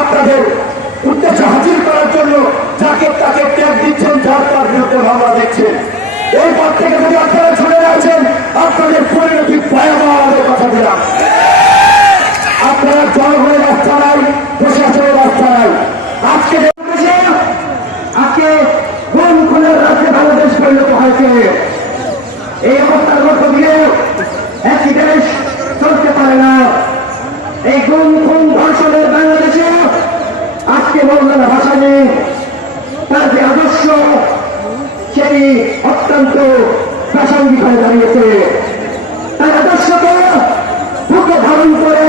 আপনাদের উদ্দেশ্য হাসিল করার জন্য যাকে তাকে ট্যাগ দিচ্ছেন, যার তার বিরুদ্ধে মামলা দেখছেন। এই পথ থেকে যদি আপনারা ছুটে আছেন, আপনাদের পরিণতি ভয়াবহ কথা দিলাম। আপনারা জনগণের রাস্তা নাই, প্রশাসনের রাস্তা নাই। আজকে আজকে কোন খুনের রাজ্যে বাংলাদেশ পরিণত হয়েছে। এই অবস্থার মধ্য দিয়ে একই দেশ চলতে পারে না। এই গুম খুন ধর্ষণের বাংলাদেশে আজকে মৌলানা ভাসানী তার যে আদর্শ সেটি অত্যন্ত প্রাসঙ্গিক হয়ে দাঁড়িয়েছে। তার আদর্শকে বুকে ধারণ করে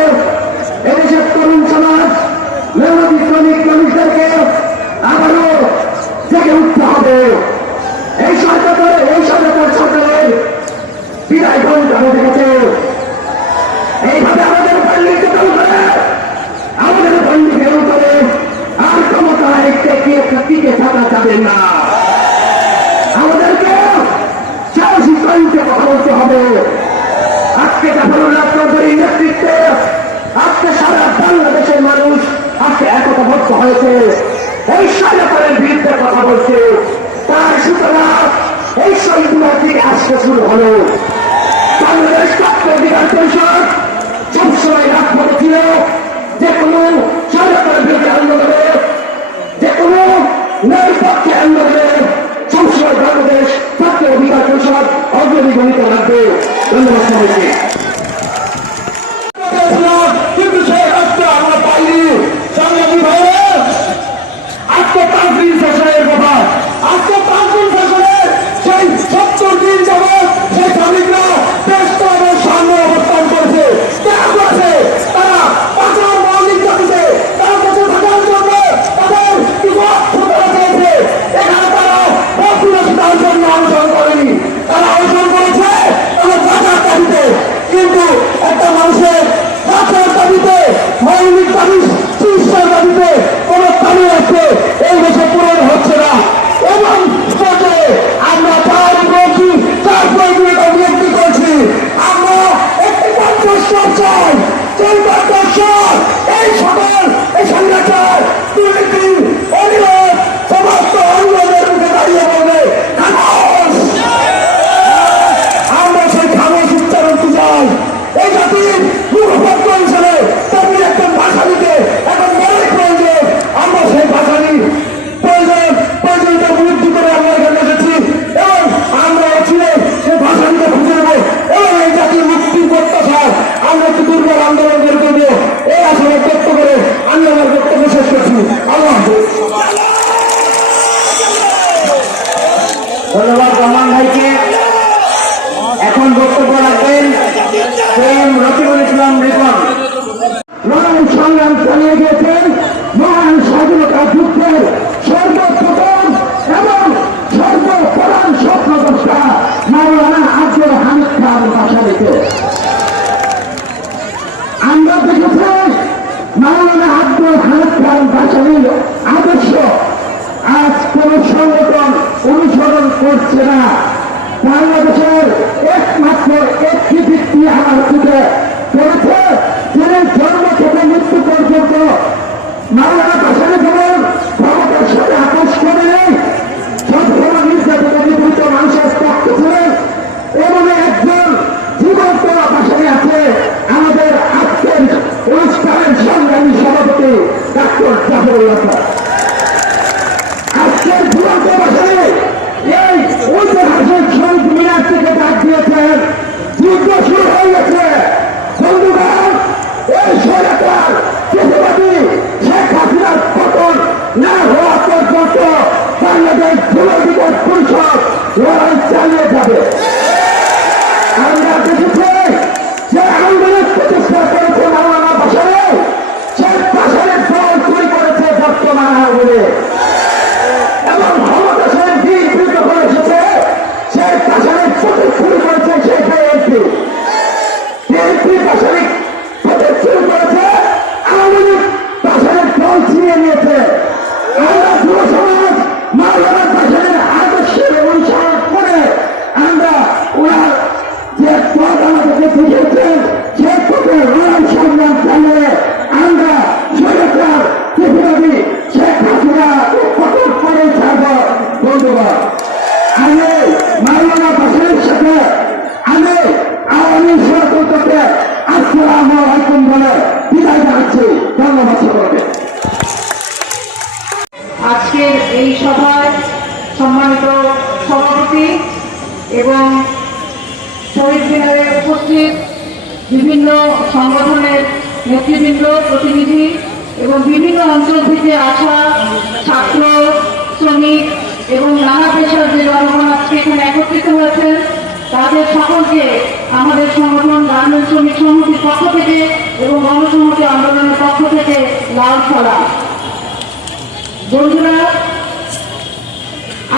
এদেশের তরুণ সমাজ, মেহনতি শ্রমিক মানুষদেরকে আবারও জেগে উঠতে হবে। এই সরকারের বিদায় ঘন্টা হয়ে গেছে। এইভাবে আমাদের পাল্লিকে দল করে, আমাদের পাল্লিকে দল করে আর ক্ষমতায় টিকে থাকা যাবে না। আমাদেরকে সাহসী কণ্ঠে কথা বলতে হবে। আজকে জাফরুল্লাহ চৌধুরীর নেতৃত্বে আজকে সারা বাংলাদেশের মানুষ আজকে একতাবদ্ধ হয়েছে, এই সরকারের বিরুদ্ধে কথা বলছে। তার সূচনা এই শহীদুল্লাহ থেকে আসতে শুরু হলো। বাংলাদেশ ছাত্র অধিকার পরিষদ সবসময় রাজপথে ছিল। যে কোনো সরকারের বিরুদ্ধে আন্দোলনে, যে কোনো নৈপক্ষে আন্দোলনে সবসময় বাংলাদেশ ছাত্র অধিকার পরিষদ অগ্রণী ভূমিকা রাখবে। ধন্যবাদ সবাইকে। কিন্তু সেই রাষ্ট্র আমরা পাইনি। সাংবাদিক ভাইয়ের আজকে 5 দিন সেশনের কথা, আজকে 5 দিন সেশনের সেই 70 দিন যাবৎ সেই শ্রমিকরা দেশ আমাদের সামনে অবস্থান করেছে। কেন করেছে? তারা বাঁচার মৌলিক দাবিতে তারা বেঁচে থাকার জন্য তাদের কিছু অর্থ চেয়েছে। এখানে তারা বস্তুনিষ্ঠতার জন্য অংশগ্রহণ করেনি, তারা অংশগ্রহণ করেছে তাদের বাঁচার দাবিতে। কিন্তু একটা মানুষের বাঁচার দাবিতে, মৌলিক দাবি চিকিৎসার দাবিতে কোন দাবি আছে এই দেশে পূরণ হচ্ছে না। এবং আমরা তার প্রয়োজনীয়তা বিরক্তি করছি। আমরা একটি কণ্ঠস্বর চাই, সেই কণ্ঠস্বর এই সকল এই সংগঠন দুর্নীতি অনিয়োগ সমস্ত অনিয়োগের মুখে দাঁড়িয়ে বলবে খামোশ। আমরা সেই খামোশ উচ্চারণটি চাই। এই জাতির মুখপত্র হিসেবে তেমনি একটা ভাষা দিতে এখন বড়ই প্রয়োজন। আমরা সেই ভাষাটি প্রয়োজনীয়তা উপলব্ধি করে আমরা এখানে এসেছি এবং আমরা ছিলে সেই ভাষাটিকে খুঁজে নেব এবং এই জাতির মুক্তির প্রত্যাশায় আমরা একটি দুর্বল আন্দোলন করে দেব। এই আশাবাদ ব্যক্ত করে আমি আমার বক্তব্য শেষ করছি। আল্লাহ হাফেজ। ধন্যবাদ রহমান ভাইকে। এখন বক্তব্য রাখবেন রকিবুল ইসলাম রিপন। লড়াই সংগ্রাম চালিয়ে গিয়েছেন মহান স্বাধীনতা যুদ্ধের সর্বপ্রথম এবং সর্বপ্রধান স্বপ্নদ্রষ্টা মাওলানা আব্দুল হামিদ খান ভাসানীকে। আমরা দেখেছি মাওলানা আব্দুল হামিদ খান ভাসানীর আদর্শ আজ কোন সংগঠন অনুসরণ করছে না। বাংলাদেশের একমাত্র একটি ব্যক্তি আমার খুঁজে করেছে, যিনি জন্ম থেকে মৃত্যু পর্যন্ত মাওলানা ভাসানী যেমন ক্ষমতার সাথে আপোষ করেনি, সবসময় নির্যাতিত নিপীড়িত মানুষের পক্ষে ছিলেন, এমন একজন জীবন্ত ভাসানী আছে আমাদের আজকের অনুষ্ঠানের সংগ্রামী সভাপতি ডাক্তার জাফরুল্লাহ। আজকের জীবন্ত ভাসানী এই ঐতিহাসিক শহীদ মিনার থেকে ডাক দিয়েছেন। যুদ্ধ শুরু হয়ে গেছে বন্ধুগণ। এই সরকার প্রতিবাদী শেখ হাসিনার পতন না হওয়া পর্যন্ত বাংলাদেশ যুবলীগের পরিষদ লড়াই চালিয়ে যাবে। আমরা দেখেছি যে আন্দোলন প্রতিষ্ঠা করেছে মাওলানা ভাসানী, সেই ভাসানীর দল চুরি করেছে বর্তমান বলে বিদায় জানাচ্ছি। ধন্যবাদ সকলকে। আজকের এই সভায় সম্মানিত সভাপতি এবং শহীদ মিনারে উপস্থিত বিভিন্ন সংগঠনের নেতৃবৃন্দ, প্রতিনিধি এবং বিভিন্ন অঞ্চল থেকে আসা ছাত্র, শ্রমিক এবং নানা পেশার যে জনগণ আজকে এখানে একত্রিত হয়েছেন, তাদের সকলকে আমাদের সংগঠন গার্মেন্টস শ্রমিক সংহতির পক্ষ থেকে এবং গণসংহতি আন্দোলনের পক্ষ থেকে লাল সালাম। বন্ধুরা,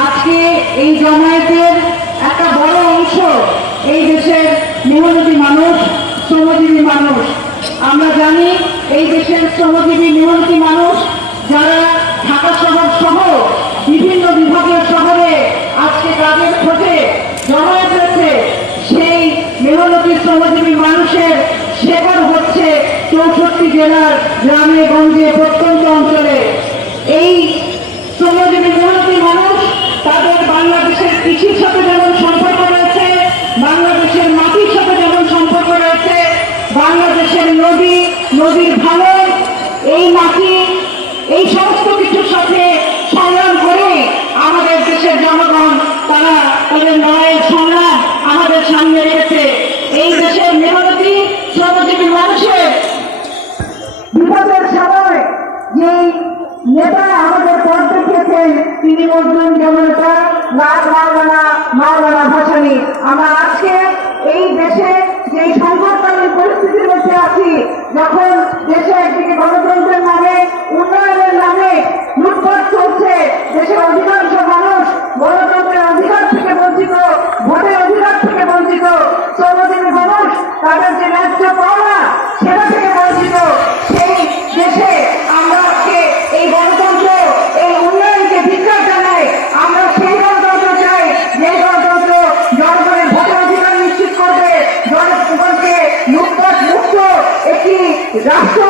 আজকে এই জমায়েতের একটা বড় অংশ এই দেশের মেহনতি মানুষ, শ্রমজীবী মানুষ। আমরা জানি এই দেশের শ্রমজীবী মেহনতি মানুষ যারা ঢাকা শহর সহ বিভিন্ন বিভাগীয় শহরে আজকে কাজের খোঁজে জমায়েত হয়েছে, সেই মেহনতি শ্রমজীবী মানুষের শেকড় হচ্ছে 64 জেলার গ্রামে গঞ্জে প্রত্যন্ত অঞ্চলে। এই শ্রমজীবী মেহনতি মানুষ তাদের বাংলাদেশের কৃষির সাথে যেমন সম্পর্ক রয়েছে, বাংলাদেশের মাটির সাথে যেমন সম্পর্ক রয়েছে, বাংলাদেশের নদীর ভাঙন, এই মাটি, এই সমস্ত কিছুর সাথে সংগ্রাম করে আমাদের দেশের জনগণ তারা তাদের লড়াইয়ের সংগ্রাম আমাদের সামনে রেখেছে। এই দেশের মেহনতি শ্রমজীবী মানুষের বিপদের সময় যেই নেতা আমাদের পথ দেখিয়েছেন তিনি বলছেন জনতা মাওলানা ভাসানী। আমরা আজকে এই দেশে যে সংকটকালীন পরিস্থিতির মধ্যে আছি, যখন দেশে একদিকে গণতন্ত্রের নামে, উন্নয়নের নামে লুটপাট চলছে, দেশের অধিকাংশ মানুষ গণতন্ত্রের অধিকার থেকে বঞ্চিত, ভোটের অধিকার থেকে বঞ্চিত, শ্রমজীবী মানুষ তাদের যে ন্যায্য পাওনা সেটা থেকে বঞ্চিত, সেই দেশে আমরা আজকে এই গণতন্ত্র, এই উন্নয়নকে ধিক্কার জানাই। আমরা সেই গণতন্ত্র চাই যে গণতন্ত্র জনগণের ভোটের অধিকার নিশ্চিত করবে, জনগণকে লুটপাট মুক্ত একটি রাষ্ট্র